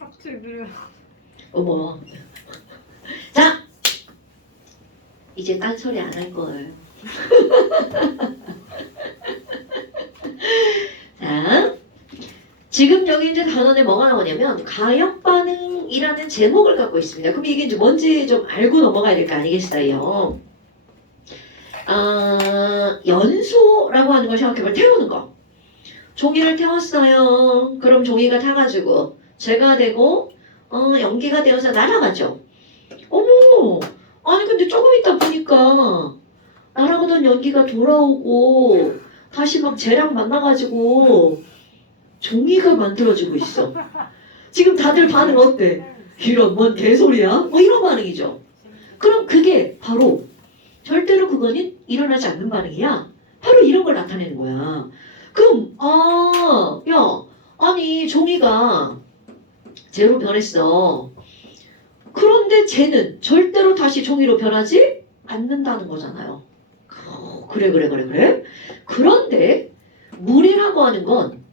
하트를 어머. 자, 이제 딴소리 안할 거예요. 자, 지금 여기 이제 단원에 뭐가 나오냐면 가역 반응이라는 제목을 갖고 있습니다. 그럼 이게 이제 뭔지 좀 알고 넘어가야 될 거 아니겠어요? 아, 연소라고 하는 걸 생각해보면 태우는 거. 종이를 태웠어요. 그럼 종이가 타가지고 제가 되고 어, 연기가 되어서 날아가죠. 어머, 아니 근데 조금 있다 보니까 날아가던 연기가 돌아오고 다시 막 쟤랑 만나가지고 종이가 만들어지고 있어. 지금 다들 반응 어때? 이런 뭔 개소리야? 뭐 이런 반응이죠. 그럼 그게 바로 절대로 그거는 일어나지 않는 반응이야. 바로 이런 걸 나타내는 거야. 그럼 아, 야, 아니 종이가 쟤로 변했어. 그런데 쟤는 절대로 다시 종이로 변하지 않는다는 거잖아요. 어, 그래 그래 그래 그래. 그런데 물이라고 하는 건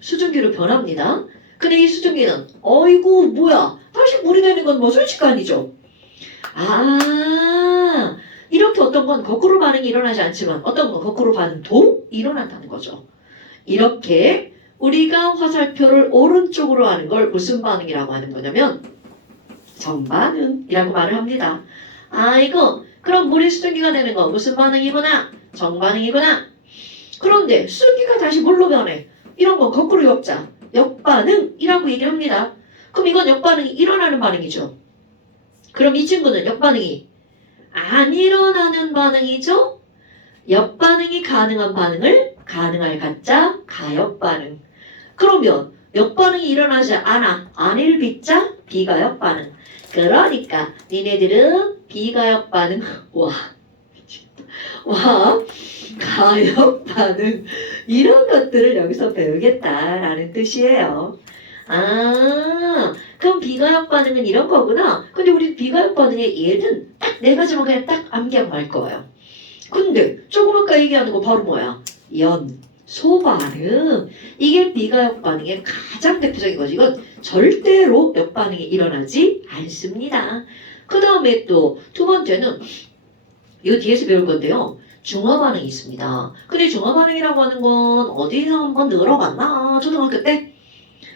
수증기로 변합니다. 근데 이 수증기는 어이구 뭐야 다시 물이 되는 건 뭐 순식간이죠. 아 이렇게 어떤 건 거꾸로 반응이 일어나지 않지만 어떤 건 거꾸로 반응도 일어난다는 거죠. 이렇게 우리가 화살표를 오른쪽으로 하는 걸 무슨 반응이라고 하는 거냐면 정반응이라고 말을 합니다. 아이고 그럼 물이 수증기가 되는 거 무슨 반응이구나 정반응이구나. 그런데 수증기가 다시 물로 변해. 이런 건 거꾸로 역자 역반응이라고 얘기합니다. 그럼 이건 역반응이 일어나는 반응이죠. 그럼 이 친구는 역반응이 안 일어나는 반응이죠. 역반응이 가능한 반응을 가능할 가짜 가역 반응. 그러면 역반응이 일어나지 않아 안일 비자 비가역 반응. 그러니까 니네들은 비가역 반응 와. 와 가역 반응 이런 것들을 여기서 배우겠다라는 뜻이에요. 아 그럼 비가역 반응은 이런 거구나. 근데 우리 비가역 반응의 얘는 딱 네 가지만 그냥 딱 암기하고 말 거예요. 근데 조금 아까 얘기하는 거 바로 뭐야? 연, 소 반응. 이게 비가역 반응의 가장 대표적인 거지. 이건 절대로 역 반응이 일어나지 않습니다. 그 다음에 또 두 번째는 이 뒤에서 배울 건데요. 중화 반응이 있습니다. 근데 중화 반응이라고 하는 건 어디서 한번 늘어봤나? 초등학교 때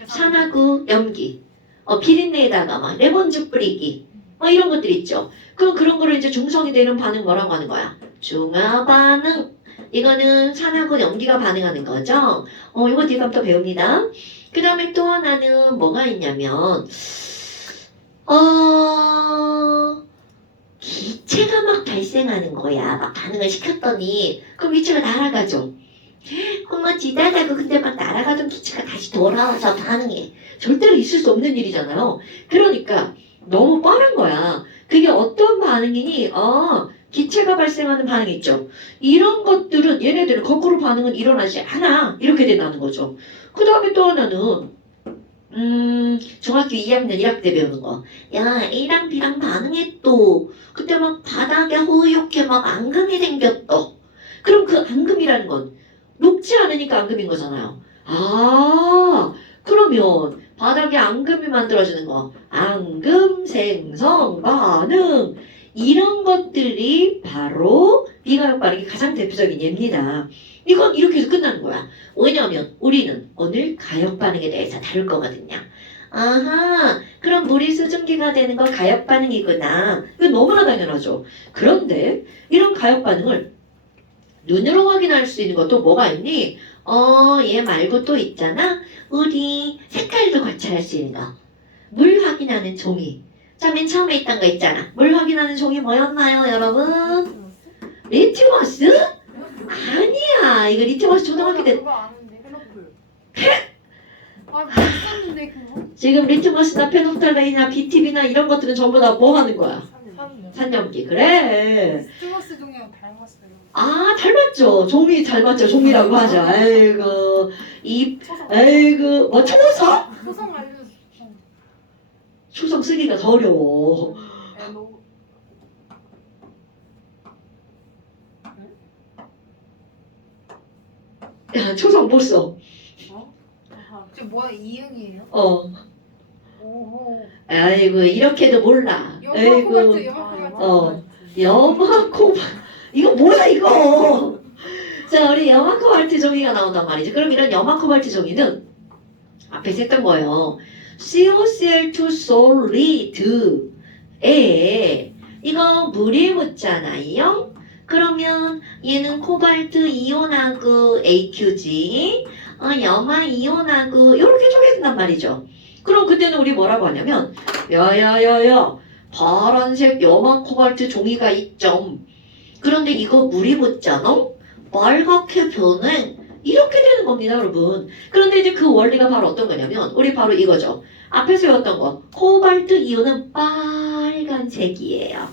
산화구 염기, 어, 비린내에다가 막 레몬즙 뿌리기, 뭐 이런 것들 있죠. 그럼 그런 거를 이제 중성이 되는 반응 뭐라고 하는 거야? 중화 반응. 이거는 산화구 염기가 반응하는 거죠. 어, 이거 또 배웁니다. 그 다음에 또 하나는 뭐가 있냐면, 어, 기체가 막 발생하는 거야. 막 반응을 시켰더니, 그럼 기체가 날아가죠. 어머, 지나가고 근데 막 날아가던 기체가 다시 돌아와서 반응해. 절대로 있을 수 없는 일이잖아요. 그러니까 너무 뻔한 거야. 그게 어떤 반응이니? 어, 기체가 발생하는 반응 있죠. 이런 것들은 얘네들은 거꾸로 반응은 일어나지 않아. 이렇게 된다는 거죠. 그 다음에 또 하나는 음, 중학교 2학년 1학기 때 배우는 거. 야, A랑 B랑 반응했또. 그때 막 바닥에 허옇게 막 앙금이 생겼어. 그럼 그 앙금이라는 건 녹지 않으니까 앙금인 거잖아요. 아, 그러면 바닥에 앙금이 만들어지는 거. 앙금, 생성, 반응. 이런 것들이 바로 비가역 반응의 가장 대표적인 예입니다. 이건 이렇게 해서 끝나는 거야. 왜냐하면 우리는 오늘 가역 반응에 대해서 다룰 거거든요. 아하, 그럼 물이 수증기가 되는 건 가역 반응이구나. 이거 너무나 당연하죠. 그런데 이런 가역 반응을 눈으로 확인할 수 있는 것도 뭐가 있니? 어, 얘 말고 또 있잖아. 우리 색깔도 관찰할 수 있는 거. 물 확인하는 종이. 자, 맨 처음에 있던 거 있잖아. 물 확인하는 종이 뭐였나요, 여러분? 리트머스? 아니야. 이거 리트머스 초등학교 때 그거 아는데 페노플 아 있었는데 그거 지금 리트머스나 페노탈레이나 BTB나 이런 것들은 전부 다 뭐 하는 거야? 산 산염기. 그래. 스튜버스 종이랑 닮았어요 아, 닮았죠. 종이 닮았죠. 종이라고 하죠. 아이고. 이, 초성 아이고. 뭐, 초성? 초성 알려줘 초성 쓰기가 더 어려워. 야, 초성 못 써. 지금 뭐야 이응이에요? 어. 오 아이고 이렇게도 몰라. 아이고 코발트 영화 코발트. 어. 염화 코발 이거 뭐야 이거? 자 우리 염화 코발트 종이가 나온단 말이죠. 그럼 이런 염화 코발트 종이는 앞에서 했던 거예요. COCl2 solid에 이거 물이 묻잖아요. 그러면 얘는 코발트 이온하고 AQG, 어, 염화 이온하고 이렇게 쪼개진단 말이죠. 그럼 그때는 우리 뭐라고 하냐면 야야야야 파란색 염화 코발트 종이가 있죠. 그런데 이거 물이 묻잖아? 빨갛게 변해. 이렇게 되는 겁니다, 여러분. 그런데 이제 그 원리가 바로 어떤 거냐면, 우리 바로 이거죠. 앞에서 외웠던 거. 코발트 이온은 빨간색이에요.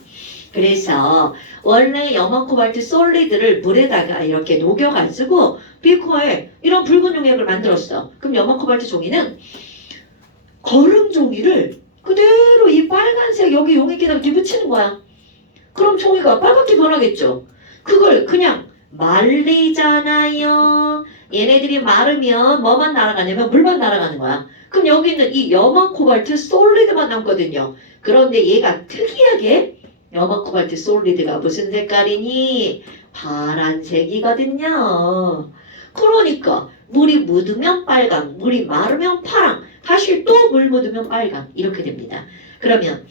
그래서 원래 염화 코발트 솔리드를 물에다가 이렇게 녹여가지고 비커에 이런 붉은 용액을 만들었어. 그럼 염화 코발트 종이는 거름 종이를 그대로 이 빨간색 여기 이렇게 묻히는 거야. 그럼 종이가 빨갛게 변하겠죠. 그걸 그냥 말리잖아요. 얘네들이 마르면 뭐만 날아가냐면 물만 날아가는 거야. 그럼 여기 있는 이 염화 코발트 솔리드만 남거든요. 그런데 얘가 특이하게 염화 코발트 솔리드가 무슨 색깔이니? 파란색이거든요. 그러니까 물이 묻으면 빨강, 물이 마르면 파랑, 다시 또 물 묻으면 빨강 이렇게 됩니다. 그러면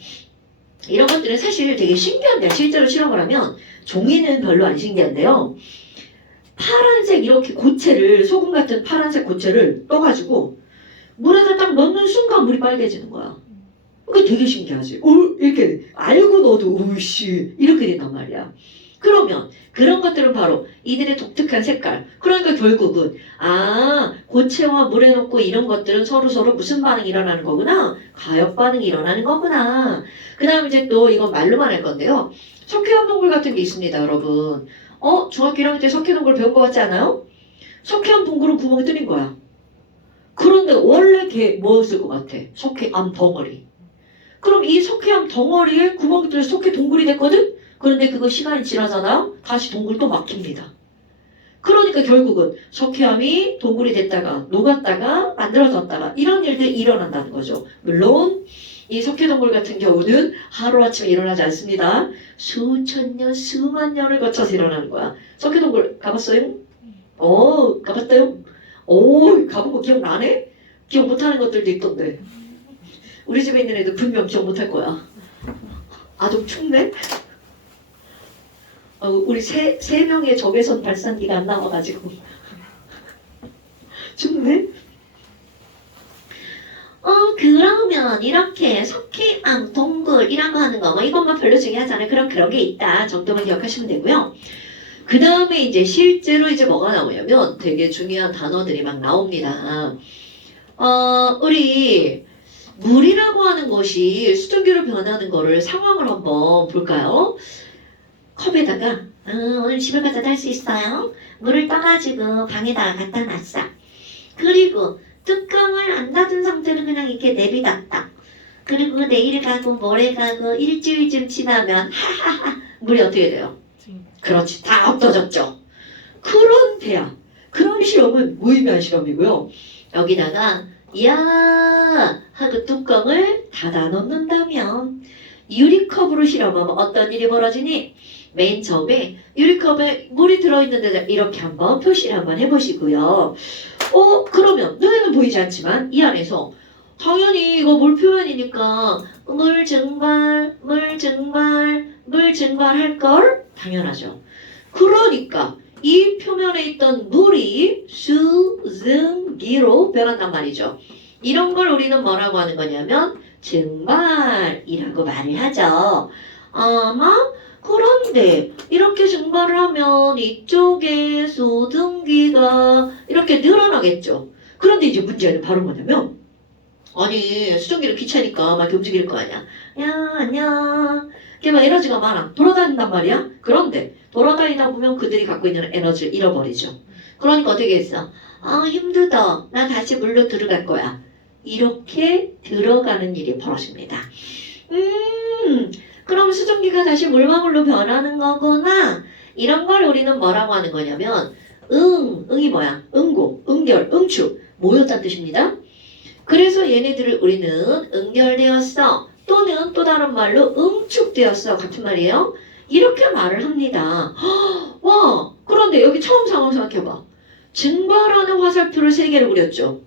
이런 것들은 사실 되게 신기한데 실제로 실험을 하면 종이는 별로 안 신기한데요. 파란색 이렇게 고체를 소금 같은 파란색 고체를 떠가지고 물에다 딱 넣는 순간 물이 빨개지는 거야. 그게 되게 신기하지. 오, 이렇게 알고 넣어도 우씨 이렇게 된단 말이야. 그러면 그런 것들은 바로 이들의 독특한 색깔. 그러니까 결국은 아 고체와 물에 넣고 이런 것들은 서로 서로 무슨 반응이 일어나는 거구나. 가역 반응이 일어나는 거구나. 그다음 이제 또 이건 말로만 할 건데요. 석회암 동굴 같은 게 있습니다, 여러분. 어 중학교 1학년 때 석회 동굴 배운 거 같지 않아요? 석회암 동굴은 구멍이 뚫린 거야. 그런데 원래 걔 뭐였을 것 같아? 석회암 덩어리. 그럼 이 석회암 덩어리에 구멍이 뚫려 석회 동굴이 됐거든? 그런데 그거 시간이 지나잖아요? 다시 동굴 또 막힙니다. 그러니까 결국은 석회암이 동굴이 됐다가 녹았다가 만들어졌다가 이런 일들이 일어난다는 거죠. 물론 이 석회동굴 같은 경우는 하루아침에 일어나지 않습니다. 수천 년, 수만 년을 거쳐서 일어나는 거야. 석회동굴 가봤어요? 어, 가봤어요? 오, 가본 거 기억나네? 기억 못하는 것들도 있던데. 우리 집에 있는 애들 분명 기억 못할 거야. 아, 좀 춥네? 어, 우리 세, 세 명의 적외선 발산기가 안 나와가지고. 춥네? 어, 그러면 이렇게 석회암, 동굴 이런 거 하는 거, 뭐 이것만 별로 중요하잖아요. 그럼 그런 게 있다 정도만 기억하시면 되고요. 그 다음에 이제 실제로 이제 뭐가 나오냐면 되게 중요한 단어들이 막 나옵니다. 어, 우리 물이라고 하는 것이 수증기로 변하는 거를 상황을 한번 볼까요? 컵에다가 어, 오늘 집에 가서 딸 수 있어요. 물을 떠가지고 방에다가 갖다 놨어. 그리고 뚜껑을 안 닫은 상태로 그냥 이렇게 내비놨다. 그리고 내일 가고 모레 가고 일주일쯤 지나면 하하하 물이 어떻게 돼요? 그렇지 다 없어졌죠. 그런데야 그런 실험은 무의미한 실험이고요. 여기다가 야 하고 뚜껑을 닫아 놓는다면 유리컵으로 실험하면 어떤 일이 벌어지니? 맨 처음에 유리컵에 물이 들어있는데 이렇게 한번 표시를 한번 해보시고요. 어 그러면 눈에는 보이지 않지만 이 안에서 당연히 이거 물 표면이니까 물 증발, 물 증발, 물 증발할 걸 당연하죠. 그러니까 이 표면에 있던 물이 수증기로 변한단 말이죠. 이런 걸 우리는 뭐라고 하는 거냐면 증발이라고 말을 하죠. 아마 그런데 이렇게 증발을 하면 이쪽에 수증기가 이렇게 늘어나겠죠. 그런데 이제 문제는 바로 뭐냐면 아니 수증기를 귀찮으니까 막 이렇게 움직일 거 아니야. 야 안녕. 이게 막 에너지가 많아. 돌아다닌단 말이야. 그런데 돌아다니다 보면 그들이 갖고 있는 에너지를 잃어버리죠. 그러니까 어떻게 했어? 아 힘들다. 나 다시 물로 들어갈 거야. 이렇게 들어가는 일이 벌어집니다. 음, 그럼 수증기가 다시 물방울로 변하는 거구나. 이런 걸 우리는 뭐라고 하는 거냐면 응, 응이 뭐야? 응고, 응결, 응축 모였다는 뜻입니다. 그래서 얘네들을 우리는 응결되었어 또는 또 다른 말로 응축되었어 같은 말이에요. 이렇게 말을 합니다. 헉, 와 그런데 여기 처음 상황 생각해봐. 증발하는 화살표를 세 개를 그렸죠.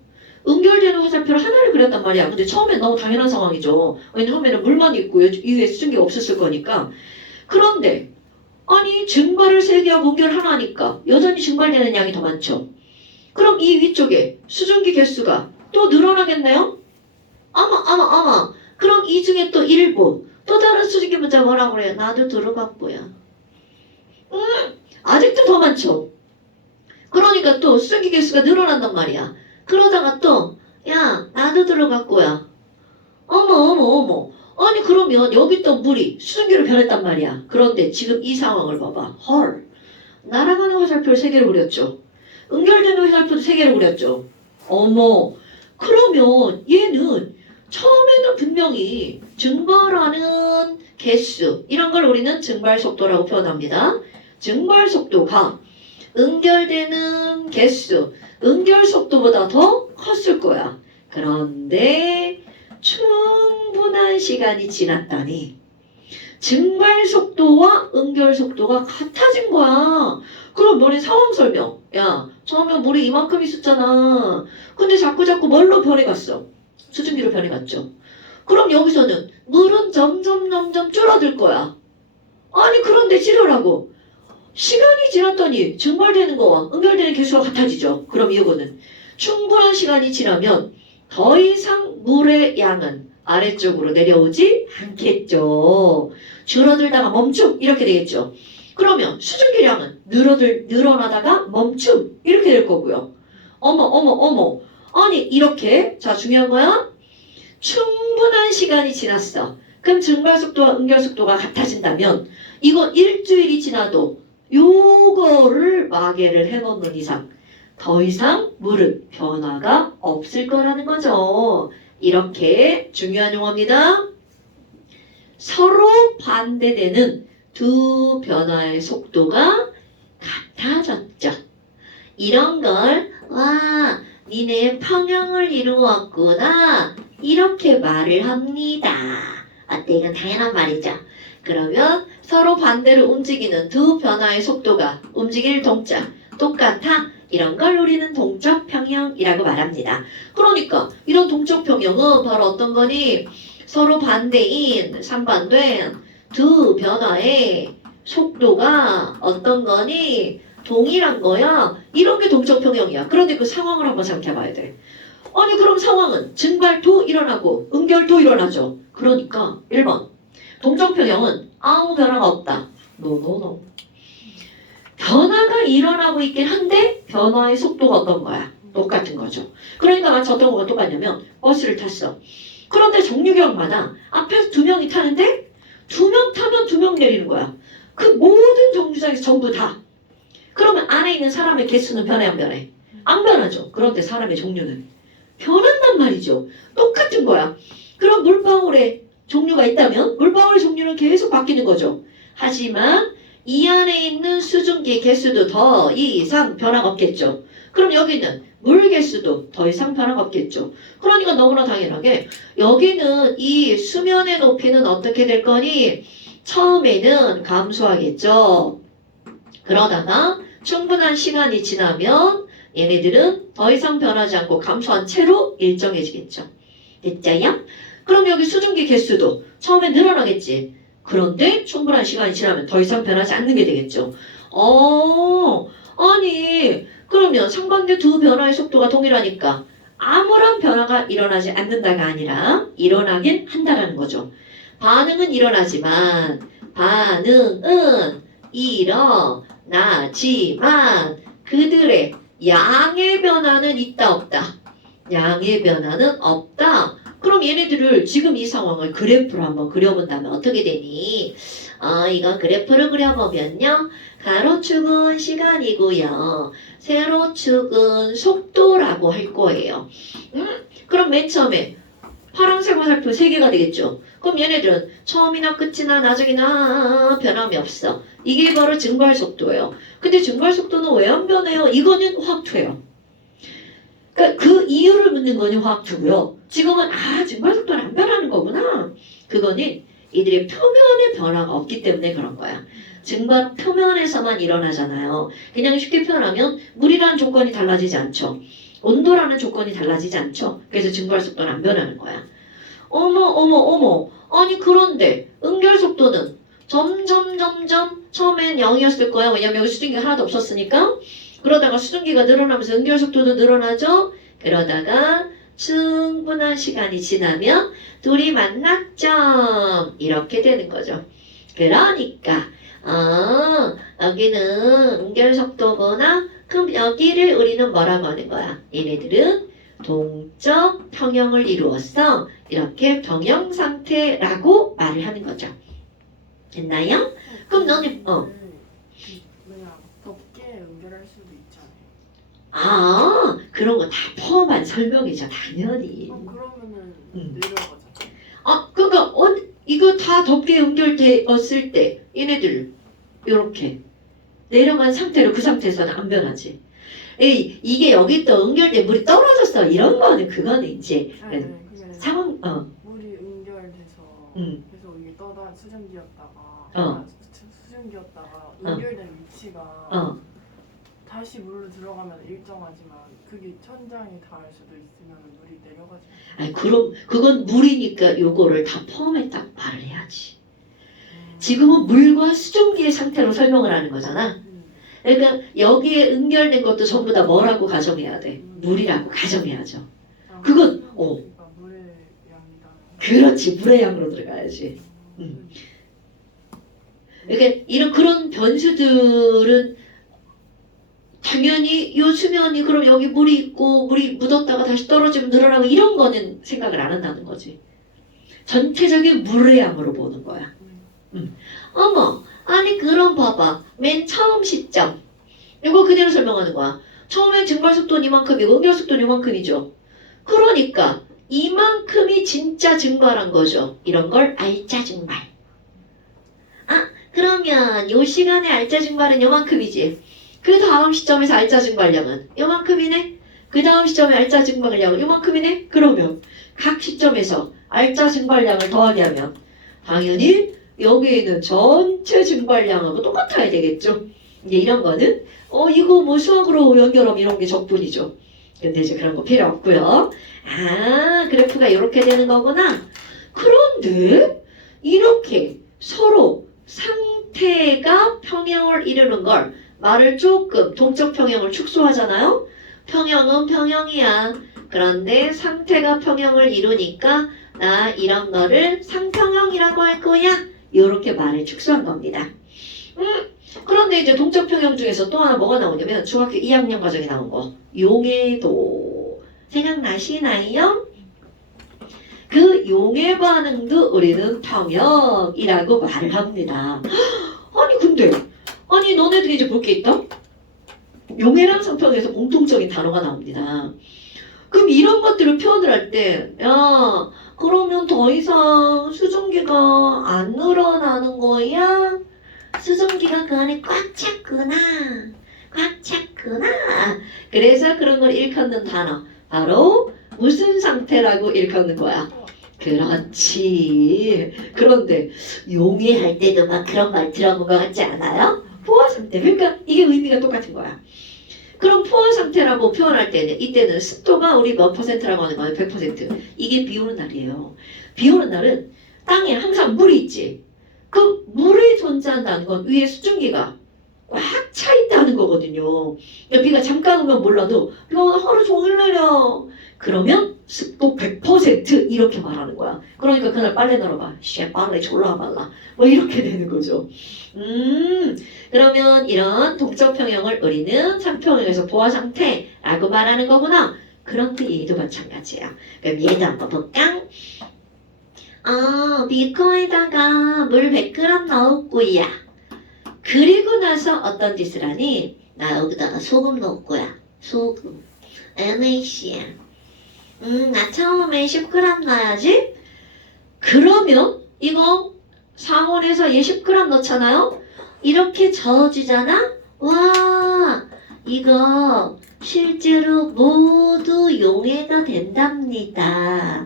응결되는 화살표를 하나를 그렸단 말이야. 근데 처음엔 너무 당연한 상황이죠. 왜냐면 처음에는 물만 있고 여- 이후에 수증기가 없었을 거니까. 그런데 아니 증발을 세 개하고 응결 하나니까 여전히 증발되는 양이 더 많죠. 그럼 이 위쪽에 수증기 개수가 또 늘어나겠네요? 아마 아마 아마 그럼 이 중에 또 일부 또 다른 수증기 문자 뭐라고 그래요? 나도 들어갔고요. 음 아직도 더 많죠. 그러니까 또 수증기 개수가 늘어난단 말이야. 그러다가 또 야 나도 들어갔고요. 어머 어머 어머 아니 그러면 여기 또 물이 수증기로 변했단 말이야. 그런데 지금 이 상황을 봐봐. 헐 날아가는 화살표를 세 개를 그렸죠. 응결되는 화살표도 세 개를 그렸죠. 어머 그러면 얘는 처음에는 분명히 증발하는 개수 이런 걸 우리는 증발 속도라고 표현합니다. 증발 속도가 응결되는 개수, 응결 속도보다 더 컸을 거야. 그런데 충분한 시간이 지났다니 증발 속도와 응결 속도가 같아진 거야. 그럼 너네 상황 설명. 야, 처음에 물이 이만큼 있었잖아. 근데 자꾸 자꾸 뭘로 변해갔어? 수증기로 변해갔죠. 그럼 여기서는 물은 점점 점점 줄어들 거야. 아니 그런데 지르라고. 시간이 지났더니 증발되는 거와 응결되는 개수가 같아지죠. 그럼 이거는 충분한 시간이 지나면 더 이상 물의 양은 아래쪽으로 내려오지 않겠죠. 줄어들다가 멈춤 이렇게 되겠죠. 그러면 수증기량은 늘어들, 늘어나다가 멈춤 이렇게 될 거고요. 어머 어머 어머 아니 이렇게 자 중요한 거야. 충분한 시간이 지났어. 그럼 증발 속도와 응결 속도가 같아진다면 이거 일주일이 지나도 요거를 마개를 해놓는 이상 더 이상 물은 변화가 없을 거라는 거죠. 이렇게 중요한 용어입니다. 서로 반대되는 두 변화의 속도가 같아졌죠. 이런 걸, 와, 니네 평형을 이루었구나. 이렇게 말을 합니다. 어때? 이건 당연한 말이죠. 그러면 서로 반대로 움직이는 두 변화의 속도가 움직일 동작 똑같아. 이런 걸 우리는 동적 평형이라고 말합니다. 그러니까 이런 동적 평형은 바로 어떤 거니? 서로 반대인 상반된 두 변화의 속도가 어떤 거니? 동일한 거야. 이런 게 동적 평형이야. 그런데 그 상황을 한번 생각해 봐야 돼. 아니 그럼 상황은 증발도 일어나고 응결도 일어나죠. 그러니까 1번 동적 평형은 아무 변화가 없다. 노노노. 변화가 일어나고 있긴 한데 변화의 속도가 어떤 거야? 똑같은 거죠. 그러니까 어떤 거가 똑같냐면 버스를 탔어. 그런데 정류경마다 앞에서 두 명이 타는데 두 명 타면 두 명 내리는 거야. 그 모든 정류장에서 전부 다. 그러면 안에 있는 사람의 개수는 변해 안 변해? 안 변하죠. 그런데 사람의 종류는 변한단 말이죠. 똑같은 거야. 그럼 물방울에 종류가 있다면 물방울의 종류는 계속 바뀌는 거죠. 하지만 이 안에 있는 수증기 개수도 더 이상 변화가 없겠죠. 그럼 여기는 물 개수도 더 이상 변화가 없겠죠. 그러니까 너무나 당연하게 여기는 이 수면의 높이는 어떻게 될 거니? 처음에는 감소하겠죠. 그러다가 충분한 시간이 지나면 얘네들은 더 이상 변하지 않고 감소한 채로 일정해지겠죠. 됐자요? 그럼 여기 수증기 개수도 처음에 늘어나겠지. 그런데 충분한 시간이 지나면 더 이상 변하지 않는 게 되겠죠. 어, 아니, 그러면 상반대 두 변화의 속도가 동일하니까 아무런 변화가 일어나지 않는다가 아니라 일어나긴 한다라는 거죠. 반응은 일어나지만 반응은 일어나지만 그들의 양의 변화는 있다 없다. 양의 변화는 없다. 그럼 얘네들을 지금 이 상황을 그래프로 한번 그려본다면 어떻게 되니? 어, 이거 그래프를 그려보면요. 가로축은 시간이고요. 세로축은 속도라고 할 거예요. 음? 그럼 맨 처음에 파란색 화살표 3개가 되겠죠. 그럼 얘네들은 처음이나 끝이나 나중이나 변함이 없어. 이게 바로 증발 속도예요. 근데 증발 속도는 왜 안 변해요? 이거는 확 돼요. 그러니까 그 이유를 묻는 거니 화학투고요. 지금은 아 증발 속도는 안 변하는 거구나. 그거는 이들의 표면의 변화가 없기 때문에 그런 거야. 증발 표면에서만 일어나잖아요. 그냥 쉽게 표현하면 물이라는 조건이 달라지지 않죠. 온도라는 조건이 달라지지 않죠. 그래서 증발 속도는 안 변하는 거야. 어머 어머 어머 아니 그런데 응결 속도는 점점 점점 처음엔 0이었을 거야. 왜냐면 여기 수증기가 하나도 없었으니까. 그러다가 수증기가 늘어나면서 응결 속도도 늘어나죠. 그러다가 충분한 시간이 지나면 둘이 만났죠. 이렇게 되는 거죠. 그러니까 아 여기는 응결 속도구나. 그럼 여기를 우리는 뭐라고 하는 거야? 얘네들은 동적 평형을 이루었어. 이렇게 평형 상태라고 말을 하는 거죠. 됐나요? 그럼 너는 어. 그냥 덥게 연결할 수도 있잖아요. 아 그런 거 다 포함한 설명이죠. 당연히. 어, 그러면은 음. 내려가잖아. 아 그러니까 어, 이거 다 덥게 연결되었을 때 얘네들 이렇게 내려간 상태로 그 상태에서는 안 변하지. 에이 이게 여기 또 연결돼 물이 떨어졌어 이런 거는 그거는 이제 아니, 아니, 그게 상황 어 물이 연결돼서 음. 계속 이게 떠다 수증기였다가 어. 아, 수- 수증기였다가 연결된 위치가 어. 다시 물로 들어가면 일정하지만 그게 천장에 닿을 수도 있으면 물이 내려가지. 아니 그럼 그건 물이니까 요거를 다 포함했다 말을 해야지. 음. 지금은 물과 수증기의 상태로 설명을 하는 거잖아. 음. 그러니까 여기에 연결된 것도 전부 다 뭐라고 가정해야 돼? 물이라고 가정해야죠. 아, 그건, 어. 그러니까 물의 양이다. 그렇지 물의 양으로 들어가야지. 음. 그러니까 이런 그런 변수들은 당연히 요 수면이 그럼 여기 물이 있고 물이 묻었다가 다시 떨어지면 늘어나고 이런 거는 생각을 안 한다는 거지. 전체적인 물의 양으로 보는 거야. 음. 어머, 아니 그럼 봐봐. 맨 처음 시점. 이거 그대로 설명하는 거야. 처음엔 증발 속도는 이만큼이고 응결 속도는 이만큼이죠. 그러니까 이만큼이 진짜 증발한 거죠. 이런 걸 알짜 증발. 아, 그러면 요 시간에 알짜 증발은 요만큼이지. 그 다음 시점에서 알짜 증발량은 요만큼이네. 그 다음 시점에 알짜 증발량은 요만큼이네. 그러면 각 시점에서 알짜 증발량을 더하게 하면 당연히 여기에 있는 전체 증발량하고 똑같아야 되겠죠. 이제 이런 거는 어 이거 뭐 수학으로 연결하면 이런 게 적분이죠. 근데 이제 그런 거 필요 없고요. 아 그래프가 이렇게 되는 거구나. 그런데 이렇게 서로 상태가 평형을 이루는 걸 말을 조금 동적 평형을 축소하잖아요. 평형은 평형이야. 그런데 상태가 평형을 이루니까 나 이런 거를 상평형이라고 할 거야. 이렇게 말을 축소한 겁니다. 음, 그런데 이제 동적 평형 중에서 또 하나 뭐가 나오냐면 중학교 2학년 과정에 나온 거 용해도 생각나시나요? 그 용해 반응도 우리는 평형이라고 말을 합니다. 아니 근데 아니 너네들이 이제 볼 게 있다? 용해랑 상평에서 공통적인 단어가 나옵니다. 그럼 이런 것들을 표현을 할 때, 야, 그러면 더 이상 수증기가 안 늘어나는 거야? 수증기가 그 안에 꽉 찼구나. 꽉 찼구나. 그래서 그런 걸 일컫는 단어. 바로 무슨 상태라고 일컫는 거야? 그렇지. 그런데 용해할 때도 막 그런 말 들어본 것 같지 않아요? 포화 상태. 그러니까 이게 의미가 똑같은 거야. 그럼 포화 상태라고 표현할 때는 이때는 습도가 우리 몇 퍼센트라고 하는 거예요? 100%. 이게 비 오는 날이에요. 비 오는 날은 땅에 항상 물이 있지. 그 물이 존재한다는 건 위에 수증기가 꽉 차 있다는 거거든요. 그러니까 비가 잠깐 오면 몰라도 비가 오늘 하루 종일 내려. 그러면 습도 100% 이렇게 말하는 거야. 그러니까 그날 빨래 널어봐. 씨, 빨래 졸라 말라. 뭐 이렇게 되는 거죠. 음, 그러면 이런 동적 평형을 우리는 상평형에서 보아 상태라고 말하는 거구나. 그런데 얘도 마찬가지야. 그럼 얘도 한번 볼까? 아, 비커에다가 물 100g 넣었고야. 그리고 나서 어떤 짓을 하니? 나 여기다가 소금 넣을 거야. 소금. NaCl. 음, 나 처음에 10g 넣어야지? 그러면 이거 상온에서 얘 10g 넣잖아요? 이렇게 저어주잖아? 와, 이거 실제로 모두 용해가 된답니다.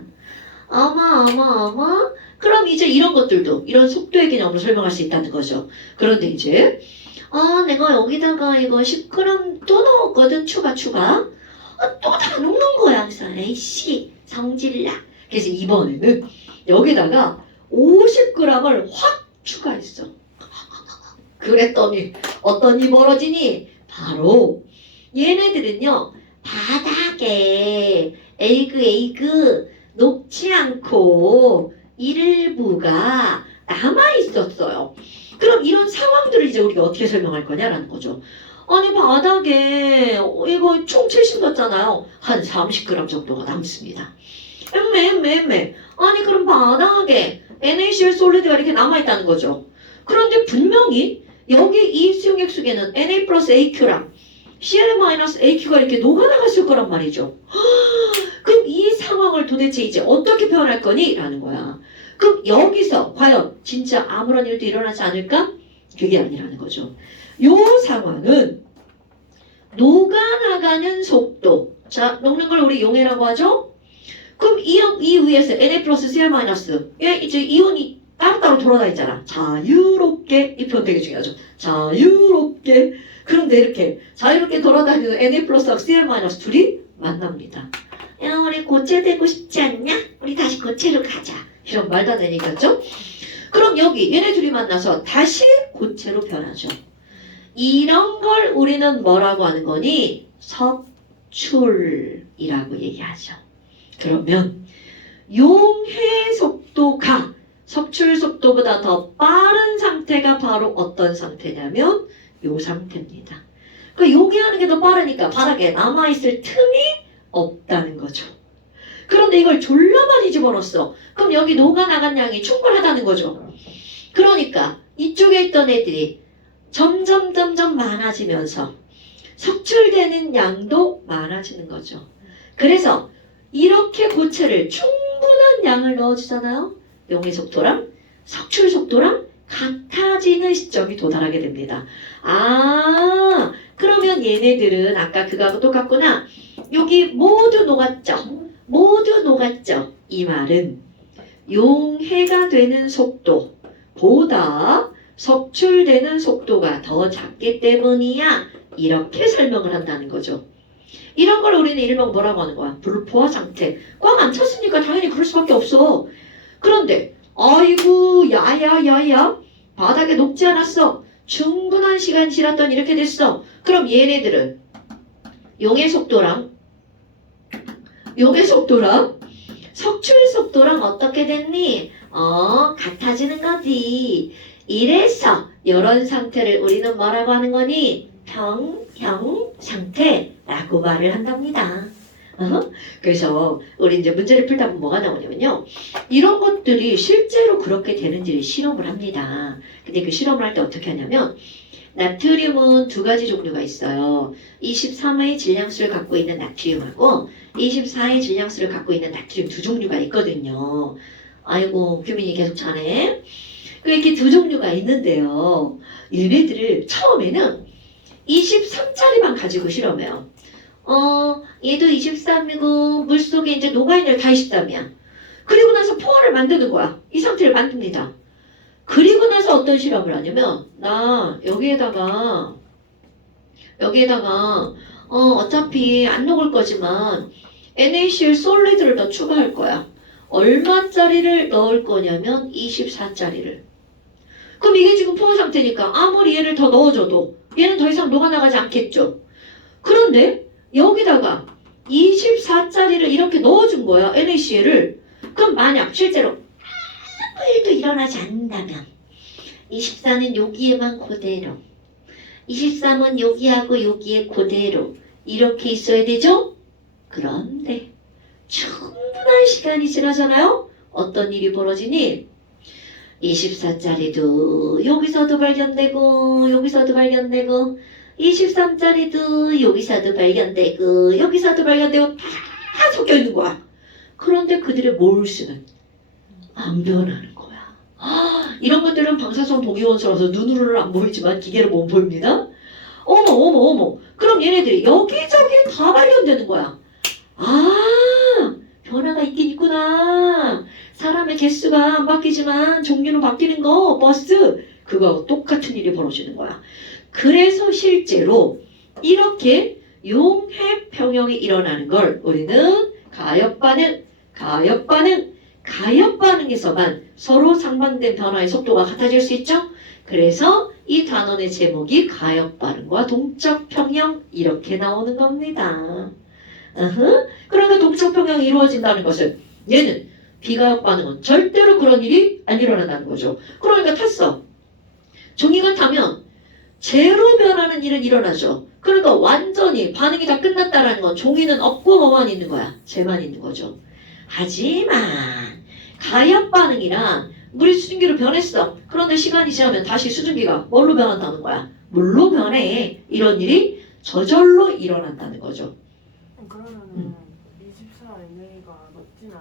어머 어머 어머 그럼 이제 이런 것들도 이런 속도의 개념으로 설명할 수 있다는 거죠. 그런데 이제 아 내가 여기다가 이거 10g 또 넣었거든 추가 추가 아, 또다 녹는 거야 그래서 에이씨 성질나 그래서 이번에는 여기다가 50g을 확 추가했어 그랬더니 어떤 일이 벌어지니 바로 얘네들은요 바닥에 에이그 에이그 녹지 않고 일부가 남아 있었어요. 그럼 이런 상황들을 이제 우리가 어떻게 설명할 거냐라는 거죠. 아니 바닥에 이거 총 70 넣었잖아요. 한 30g 정도가 남습니다. 엠매 엠매. 아니 그럼 바닥에 NaCl 솔리드가 이렇게 남아 있다는 거죠. 그런데 분명히 여기 이 수용액 속에는 Na 플러스 AQ랑 Cl 마이너스 AQ가 이렇게 녹아나갔을 거란 말이죠. 그럼 이 상황을 도대체 이제 어떻게 표현할 거니? 라는 거야. 그럼 여기서 과연 진짜 아무런 일도 일어나지 않을까? 그게 아니라는 거죠. 요 상황은 녹아나가는 속도. 자, 녹는 걸 우리 용해라고 하죠? 그럼 이, 이 위에서 Na 플러스 Cl 마이너스. 얘 이제 이온이 따로따로 돌아다니잖아. 자유롭게. 이 표현 되게 중요하죠. 자유롭게. 그런데 이렇게 자유롭게 돌아다니는 Na 플러스하고 Cl 마이너스 둘이 만납니다. 야, 우리 고체 되고 싶지 않냐? 우리 다시 고체로 가자. 이런 말도 안 얘기였죠? 그럼 여기 얘네 둘이 만나서 다시 고체로 변하죠. 이런 걸 우리는 뭐라고 하는 거니? 석출이라고 얘기하죠. 그러면 용해 속도가 석출 속도보다 더 빠른 상태가 바로 어떤 상태냐면 요 상태입니다. 그 용해하는 게 더 빠르니까 바닥에 남아있을 틈이 없다는 거죠. 그런데 이걸 졸라 많이 집어넣었어. 그럼 여기 녹아나간 양이 충분하다는 거죠. 그러니까 이쪽에 있던 애들이 점점 점점 많아지면서 석출되는 양도 많아지는 거죠. 그래서 이렇게 고체를 충분한 양을 넣어주잖아요. 용의 속도랑 석출 속도랑 같아지는 시점이 도달하게 됩니다. 아, 그러면 얘네들은 아까 그거하고 똑같구나. 여기 모두 녹았죠. 모두 녹았죠. 이 말은 용해가 되는 속도보다 석출되는 속도가 더 작기 때문이야. 이렇게 설명을 한다는 거죠. 이런 걸 우리는 일명 뭐라고 하는 거야? 불포화 상태. 꽉 안 찼으니까 당연히 그럴 수밖에 없어. 그런데 아이고 야야야야 바닥에 녹지 않았어. 충분한 시간 지났더니 이렇게 됐어. 그럼 얘네들은 용의 속도랑 용의 속도랑 석출 속도랑 어떻게 됐니? 어, 같아지는 거지. 이래서 이런 상태를 우리는 뭐라고 하는 거니? 평형 상태라고 말을 한답니다. 어? 그래서 우리 이제 문제를 풀다 보면 뭐가 나오냐면요. 이런 것들이 실제로 그렇게 되는지를 실험을 합니다. 근데 그 실험을 할 때 어떻게 하냐면 나트륨은 두 가지 종류가 있어요. 23의 질량수를 갖고 있는 나트륨하고 24의 질량수를 갖고 있는 나트륨 두 종류가 있거든요. 아이고 규민이 계속 자네. 그 이렇게 두 종류가 있는데요. 얘네들을 처음에는 23짜리만 가지고 실험해요. 어, 얘도 23이고 물속에 이제 녹아있는 다 23이야. 그리고 나서 포화를 만드는 거야. 이 상태를 만듭니다. 그리고 나서 어떤 실험을 하냐면 나 여기에다가 여기에다가 어, 어차피 안 녹을 거지만 NaCl 솔리드를 더 추가할 거야. 얼마짜리를 넣을 거냐면 24짜리를. 그럼 이게 지금 포화 상태니까 아무리 얘를 더 넣어줘도 얘는 더 이상 녹아나가지 않겠죠. 그런데 여기다가 24짜리를 이렇게 넣어준 거야 NaCl을. 그럼 만약 실제로 아무 일도 일어나지 않는다면 24는 여기에만 그대로 23은 여기하고 여기에 그대로 이렇게 있어야 되죠? 그런데 충분한 시간이 지나잖아요? 어떤 일이 벌어지니? 24짜리도 여기서도 발견되고 여기서도 발견되고 23짜리도 여기서도 발견되고 여기서도 발견되고 다 섞여 있는 거야. 그런데 그들의 몰수는 안 변하는 거야. 아, 이런 것들은 방사성 동위원소라서 눈으로는 안 보이지만 기계로 보면 보입니다. 어머 어머 어머. 그럼 얘네들이 여기저기 다 발견되는 거야. 아, 변화가 있긴 있구나. 사람의 개수가 안 바뀌지만 종류는 바뀌는 거, 버스. 그거하고 똑같은 일이 벌어지는 거야. 그래서 실제로 이렇게 용해 평형이 일어나는 걸 우리는 가역 반응, 가역 반응, 가역 반응에서만 서로 상반된 변화의 속도가 같아질 수 있죠. 그래서 이 단원의 제목이 가역 반응과 동적 평형 이렇게 나오는 겁니다. 으흐. 그러니까 동적 평형이 이루어진다는 것은 얘는 비가역 반응은 절대로 그런 일이 안 일어난다는 거죠. 그러니까 탔어. 종이가 타면 제로 변하는 일은 일어나죠. 그러니까 완전히 반응이 다 끝났다라는 건 종이는 없고 뭐만 있는 거야. 쟤만 있는 거죠. 하지만 가역 반응이란 물이 수증기로 변했어. 그런데 시간이 지나면 다시 수증기가 뭘로 변한다는 거야? 물로 변해. 이런 일이 저절로 일어난다는 거죠. 그러면은 음. 24NA가 높진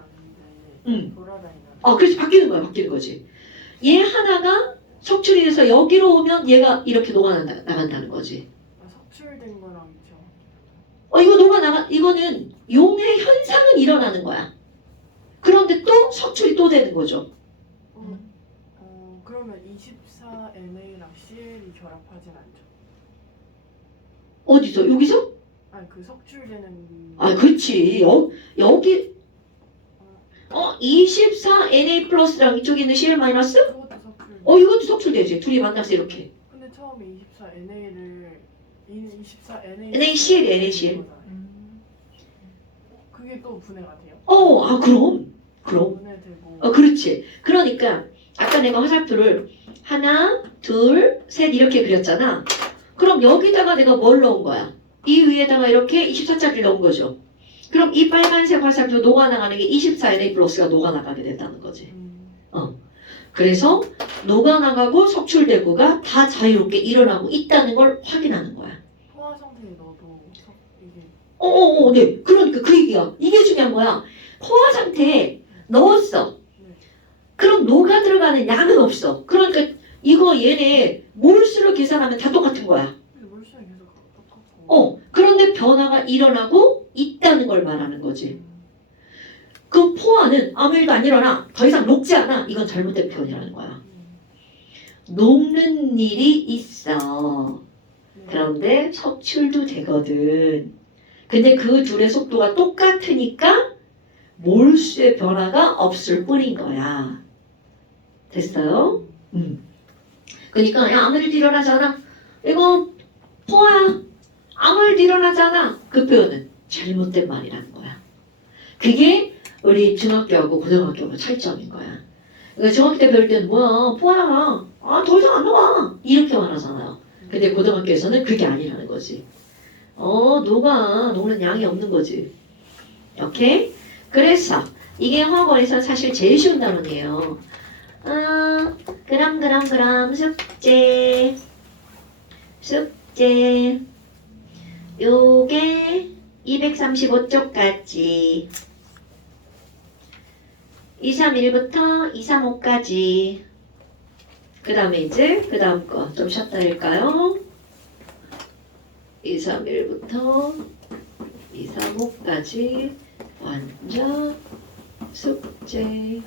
음. 돌아다니는 어, 그렇지. 바뀌는 거야. 바뀌는 거지. 얘 하나가 석출이 돼서 여기로 오면 얘가 이렇게 녹아나간다는 거지. 아, 석출된 거랑 있죠. 어, 이거 녹아나가, 이거는 용의 현상은 일어나는 거야. 그런데 또 석출이 또 되는 거죠. 어, 어 그러면 24NA랑 CL이 결합하진 않죠. 어디서? 여기서? 아니 그 석출되는 아, 그렇지. 여, 여기, 어, 24Na 플러스랑 이쪽에 있는 CL 마이너스? 그것도. 어, 이것도 석출되지. 둘이 만나서 이렇게. 근데 처음에 24NA를 24NA NaCl, NaCl. 그게 또 분해가 돼요? 어, 아, 그럼. 그럼. 분해되고 어, 그렇지. 그러니까, 아까 내가 화살표를 하나, 둘, 셋 이렇게 그렸잖아. 그럼 여기다가 내가 뭘 넣은 거야? 이 위에다가 이렇게 24짜리를 넣은 거죠. 그럼 이 빨간색 화살표 녹아나가는 게 24NA 플러스가 녹아나가게 된다는 거지. 음, 그래서 녹아나가고 석출되고가 다 자유롭게 일어나고 있다는 걸 확인하는 거야. 포화 상태에 넣어도 석, 이게 어어 어, 네. 그러니까 그 얘기야. 이게 중요한 거야. 포화 상태에 넣었어. 네. 그럼 녹아 들어가는 양은 없어. 그러니까 이거 얘네 몰수를 계산하면 다 똑같은 거야. 똑같고 어. 그런데 변화가 일어나고 있다는 걸 말하는 거지. 그 포화는 아무 일도 안 일어나. 더 이상 녹지 않아. 이건 잘못된 표현이라는 거야. 음, 녹는 일이 있어. 네. 그런데 석출도 되거든. 근데 그 둘의 속도가 똑같으니까 몰수의 변화가 없을 뿐인 거야. 됐어요? 음. 그러니까 야 아무 일도 일어나지 않아. 이거 포화야. 아무 일도 일어나지 않아. 그 표현은 잘못된 말이라는 거야. 그게 우리 중학교하고 고등학교하고 차이점인 거야. 그러니까 중학교 때 배울 때는 뭐야 포화야. 아 더 이상 안 녹아. 이렇게 말하잖아요. 근데 고등학교에서는 그게 아니라는 거지. 어, 녹아. 녹는 양이 없는 거지. 오케이? 그래서 이게 화학원에서 사실 제일 쉬운 단원이에요. 어, 그람 그람 그람 숙제 숙제 요게 235쪽까지. 231부터 235까지. 그 다음에 이제 그 다음 거 좀 쉬었다 할까요? 2, 3, 1부터 2, 3, 5까지 완전 숙제